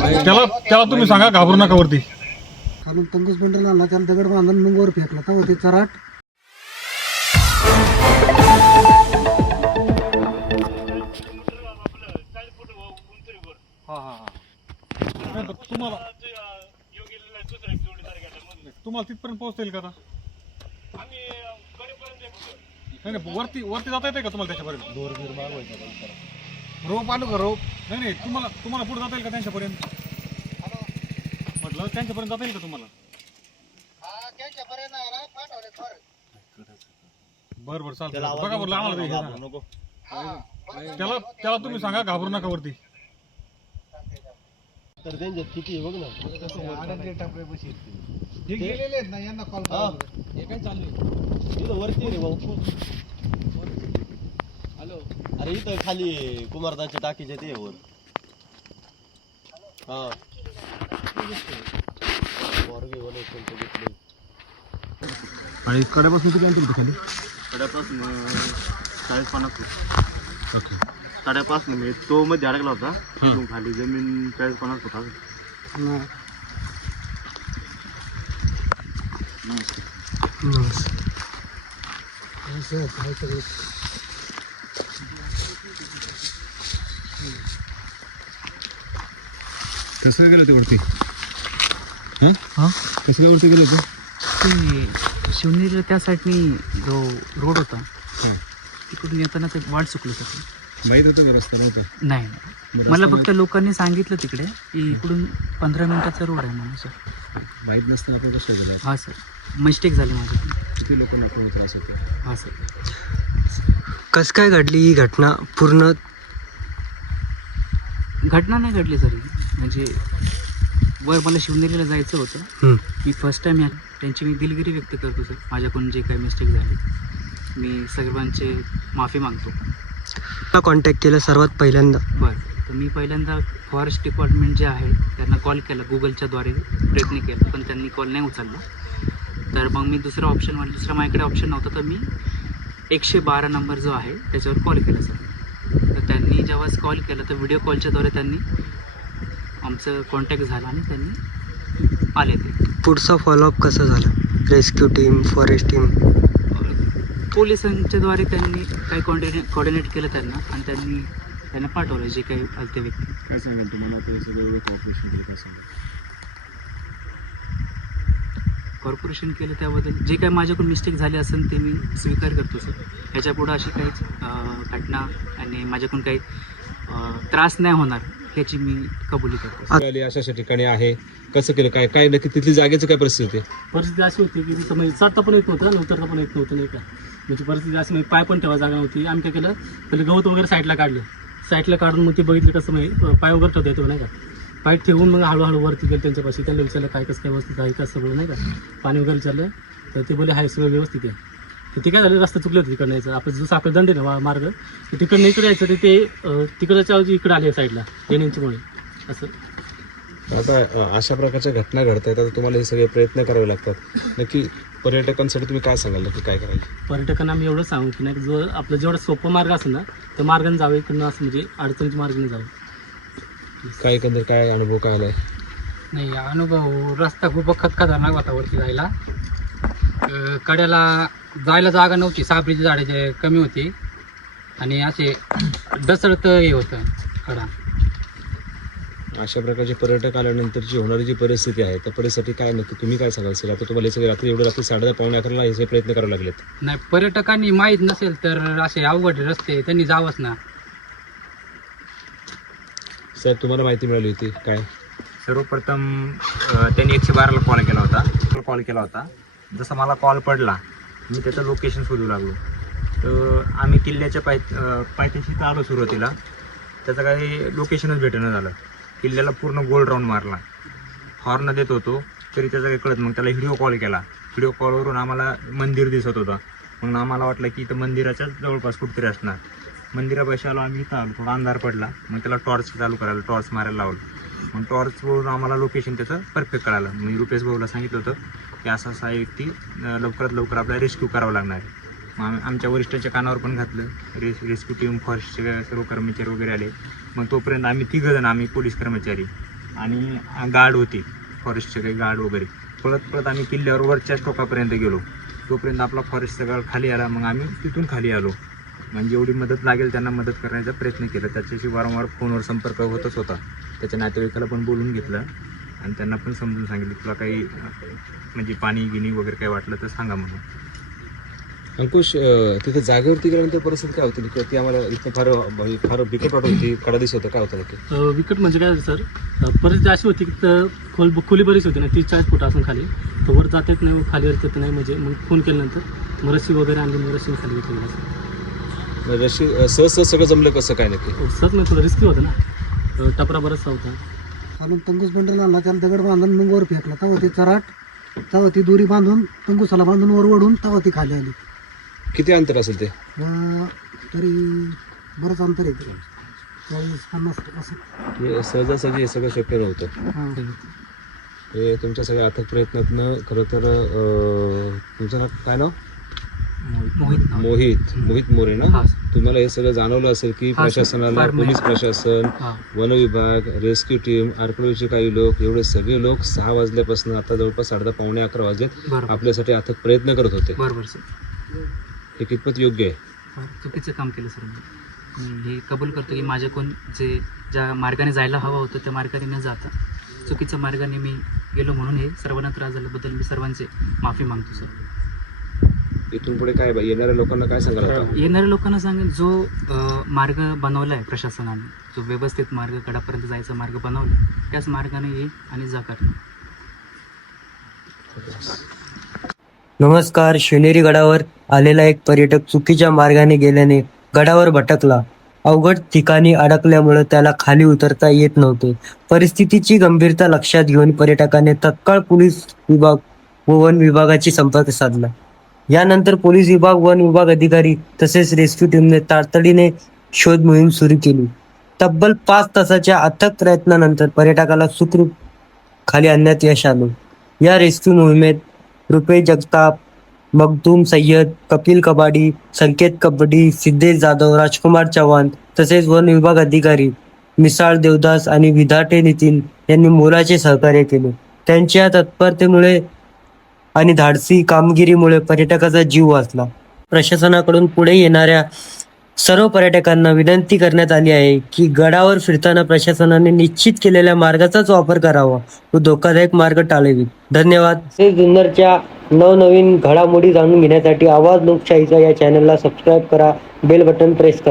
त्याला त्याला तुम्ही सांगा घाबरू नका वरती. खालून तंगूस बंडल आणला, त्याला दगड बांधून मग वर फेकला, तेव्हा ते चराट तुम्हाला तिथपर्यंत पोहोचता येईल का आता? नाही नाही, वरती वरती जाता येते का तुम्हाला त्याच्यापर्यंत? रोप आलो का रोप? नाही नाही, तुम्हाला पुढे जाता येईल का त्यांच्यापर्यंत? म्हटलं त्यांच्यापर्यंत जाता येईल का तुम्हाला? बरं बरं चालतं. बघा बरं आम्हाला त्याला तुम्ही सांगा घाबरू नका वरती. तर त्यांच्यात किती आहे बघ ना. हे गेलेले आहेत ना, यांना कॉल करा. हे काय चालू आहे इथं वरती रे भाऊ. हॅलो, अरे इथं खाली कुमारदाच्या टाकीच्या ते वर. हा आणि कड्यापासून किती आणतील खाली? कड्यापासून 40-50 फूट. ओके. कड्यापासून मी तो मध्ये अडकला होता, तिथून खाली जमीन 40-50 फूट असेल. कसं गेलं ते वरती? कसं काय वरती गेलं ते? शिवनेरीला त्या साईडनी जो रोड होता तिकडून येताना ते वाट चुकलं सर. माहीत होतं का रस्ता नव्हतं? नाही, मला फक्त लोकांनी सांगितलं तिकडे की इकडून 15 मिनिटाचा रोड आहे म्हणून सर. माहीत नसतं आपण कसं गेलं? हां सर, मिस्टेक झाली माझी. किती लोकांना आपण त्रास होतो? हां सर. कसं काय घडली ही घटना? पूर्ण घटना नाही घडली सर, म्हणजे मला शिवनेरीला जायचं होतं. मी फर्स्ट टाईम त्यांची मी दिलगिरी व्यक्त करतो सर. माझ्याकडून जे काही मिस्टेक झाली मी सर्वांचे माफी मागतो. कॉन्टॅक्ट केलं सर्वात पहिल्यांदा? बरं, तर मी पहिल्यांदा फॉरेस्ट डिपार्टमेंट जे आहे त्यांना कॉल केला, गुगलच्याद्वारे प्रयत्न केला, पण त्यांनी कॉल नाही उचलला. तर मग मी दुसरा माझ्याकडे ऑप्शन नव्हता, तर मी 112 नंबर जो आहे त्याच्यावर कॉल केला सर. तर त्यांनी जेव्हा कॉल केला तर व्हिडिओ कॉलच्याद्वारे त्यांनी आमचं कॉन्टॅक्ट झाला आणि त्यांनी आले. ते पुढचा फॉलोअप कसं झालं? रेस्क्यू टीम, फॉरेस्ट टीम, पोलिसांच्याद्वारे त्यांनी काही कॉर्डिनेट केलं त्यांना आणि त्यांना पाठवलं जे काही आलते व्यक्ती. काय सांगाल तुम्हाला ते सगळं कॉर्पोरेशन केलं असेल? कॉर्पोरेशन केलं त्याबद्दल जे काही माझ्याकडून मिस्टेक झाली असेल ते मी स्वीकार करतो सर. ह्याच्यापुढं अशी काहीच घटना आणि माझ्याकडून काही त्रास नाही होणार ह्याची मी कबुली करतो. अशा ठिकाणी आहे, कसं केलं, काय काय नक्की तिथली जागेची काय परिस्थिती आहे? परिस्थिती अशी होती की तिथं म्हणजे चढता पण येत नव्हतं, उतरता पण येत नव्हतं, नाही का. म्हणजे परिस्थिती अशी म्हणजे पाय पण ठेवा जागा नव्हती. आम्ही काय केलं, पहिले गवत वगैरे साईडला काढून मग ते बघितलं कसं म्हणजे पाय वगैरे ठेवता येतो, नाही का. पाय ठेवून मग हळूहळू वरती गेलं त्यांच्यापाशी. त्यांना विचारलं काय कसं काय व्यवस्थित आहे का सगळं, नाही का. पाणी वगैरे विचारलं तर ते बोले हाय सगळं व्यवस्थित आहे. तर ते काय झालं, रस्ता चुकलं होतं तिकडनं यायचं. आपण जसं आपलं दंड आहे ना मार्ग, तिकडनं इकडे यायचं ते तिकडच्या इकडे आले साईडला येण्याच्यामुळे असं. आता अशा प्रकारच्या घटना घडतात, आता तुम्हाला हे सगळे प्रयत्न करावे लागतात. नक्की पर्यटकांसाठी तुम्ही काय सांगाल, नक्की काय करायचं? पर्यटकांना आम्ही एवढं सांगू की नाही, जो आपलं जेवढा सोपं मार्ग असेल ना त्या मार्गाने जावं, इकडनं असं म्हणजे अडचणीच्या मार्गाने जावं. काय एकंदर काय अनुभव काय आलाय? नाही, अनुभव रस्ता खूप खतरनाक होता वरती जायला. कड्याला जायला जागा नव्हती, सापरीची झाडे कमी होती आणि असे डसळत हे होतं कडा. अशा प्रकारचे पर्यटक आल्यानंतरची होणारी जी परिस्थिती आहे त्या परिस्थिती काय नक्की तुम्ही काय सांगाल सर? आता तुम्हाला हे सगळे रात्री 10:30-11:00 हे सगळे प्रयत्न करावे लागलेत. नाही, पर्यटकांनी माहीत नसेल तर असे अवघड रस्ते त्यांनी जावंच ना. सर तुम्हाला माहिती मिळाली होती काय? सर्वप्रथम त्यांनी 112ला कॉल केला होता. जसा मला कॉल पडला मी त्याचं लोकेशन शोधू लागलो. तर आम्ही किल्ल्याच्या पायथ्याशी आलो सुरुवातीला. त्याचं काही लोकेशनच भेटेना झालं. किल्ल्याला पूर्ण गोल राऊंड मारला, हॉर्न देत होतो तरी त्याचं काही कळत. मग त्याला व्हिडिओ कॉल केला. व्हिडिओ कॉलवरून आम्हाला मंदिर दिसत होतं. मग आम्हाला वाटलं की इथं मंदिराच्या जवळपास कुठेतरी असणार. मंदिरापाशी आलो आम्ही, इथं आलो, थोडा अंधार पडला. मग त्याला टॉर्च चालू करायला, टॉर्च मारायला लावलं. मग टॉर्चवरून आम्हाला लोकेशन त्याचं परफेक्ट कळालं. मी रुपेश भाऊला सांगितलं होतं की असा व्यक्ती लवकरात लवकर आपल्याला रेस्क्यू करावं लागणार आहे. मग आमच्या वरिष्ठांच्या कानावर पण घातलं. रेस्क्यू टीम, फॉरेस्टचे सर्व कर्मचारी वगैरे आले. मग तोपर्यंत आम्ही 3 जण, आम्ही पोलीस कर्मचारी आणि गार्ड होते, फॉरेस्टचे काही गार्ड वगैरे. पळत आम्ही किल्ल्यावर वरच्याच टोकापर्यंत गेलो. तोपर्यंत आपला फॉरेस्टचा गार्ड खाली आला. मग आम्ही तिथून खाली आलो. म्हणजे एवढी मदत लागेल त्यांना मदत करण्याचा प्रयत्न केला. त्याच्याशी वारंवार फोनवर संपर्क होतच होता. त्याच्या नातेवाईकाला पण बोलून घेतलं आणि त्यांना पण समजून सांगितलं, तुला काही म्हणजे पाणी गिनी वगैरे काही वाटलं तर सांगा म्हणून. अंकुश, तिथे जागेवरती गेल्यानंतर परिस्थिती काय होती नक्की? ती आम्हाला इथं फार बिकट वाटत होती, कडा दिसत होतं. काय होतं नक्की? विकट म्हणजे काय सर, परिस्थिती अशी होती की खोली बरीच होती ना, 30-40 फूट असून खाली तर वर जात येत नाही, खाली येत नाही. म्हणजे मग फोन केल्यानंतर मग रस्सी वगैरे आणली, मग रस्सी खाली घेतली असं. रशी सहज सगळं जमलं कसं काय नक्की? सर नाही, थोडं रिस्की होतं ना, टपरा बराचसा होता. खालून तंगूस बंडल आणला, त्याला दगड बांधून मग वर फेकला. तेव्हा ती चराट, तेव्हा ती दोरी बांधून तंगूसाला बांधून वर वडून तेव्हा ती खाली आली. किती अंतर असेल ते? तरी बरंच अंतर आहे, तरी 40-50 असं. हे सहजासहजी हे सगळं शक्य नव्हतं. हां. हे तुमच्या सगळ्या अथक प्रयत्नातनं खरं तर तुमचं नाव काय नाव? मोहित मोरे ना? हा. तुम्हाला हे सगळं जाणवलं असेल की हा, प्रशासनाला, फार पोलीस प्रशासन, हा. वन विभाग, रेस्क्यू टीम, आरपीओचे काही लोक, एवढे सगळे लोक 6 वाजल्यापासून आता जवळपास 10:30 पावणे 11 वाजलेत बरोबर आपल्यासाठी अथक प्रयत्न करत होते. बरोबर सर. हे कितपत योग्य आहे? चुकीचं काम केलं सर. मी हे कबूल करतो की माझ्याकडून जे ज्या मार्गाने जायला हवं होतं त्या मार्गाने न जाता चुकीच्या मार्गाने मी गेलो, म्हणून हे सर्वांना त्रास झाल्याबद्दल मी सर्वांचे माफी मागतो सर. इथून पुढे काय येणाऱ्या लोकांना काय सांगाल आता? येणाऱ्या लोकांना सांगेल, जो मार्ग बनवला आहे प्रशासनाने, जो व्यवस्थित मार्ग, गडापर्यंत जायचा मार्ग बनवला, त्याच मार्गाने ये आणि जा कर. नमस्कार. शिवनेरी गडावर आलेला एक पर्यटक चुकीच्या मार्गाने गेल्याने गडावर भटकला. अवघड ठिकाणी अडकल्यामुळे त्याला खाली उतरता येत नव्हते. परिस्थितीची गंभीरता लक्षात घेऊन पर्यटकाने तत्काळ पोलीस विभाग व वन विभागाशी संपर्क साधला. यानंतर पोलीस विभाग, वन विभाग अधिकारी तसेच रेस्क्यू टीमने तातडीने शोध मोहीम सुरू केली. तब्बल 5 तासाच्या अथक प्रयत्नानंतर पर्यटकाला सुखरूप खाली आणण्यात यश आलं. या रेस्क्यू मोहिमेत रुपेश जगताप, मखदूम सय्यद, कपिल कबाडी, संकेत कबड्डी, सिद्धेश जाधव, राजकुमार चव्हाण तसेच वन विभाग अधिकारी मिसाळ देवदास आणि विधाटे नितीन यांनी मोलाचे सहकार्य केले. त्यांच्या तत्परतेमुळे आणि धाडसी कामगिरीमुळे पर्यटकाचा जीव वाचला. प्रशासनाकडून पुढे येणाऱ्या सर्व पर्यटकांना विनंती करण्यात आली आहे की गडावर फिरताना प्रशासनाने निश्चित केलेल्या मार्गाचाच वापर करावा व धोकादायक मार्ग टाळावे. धन्यवाद. जुन्नरच्या नवनवीन घडामोडी जाणून घेण्यासाठी आवाज लोकशाहीचा या चॅनलला सबस्क्राईब करा, बेल बटन प्रेस करा.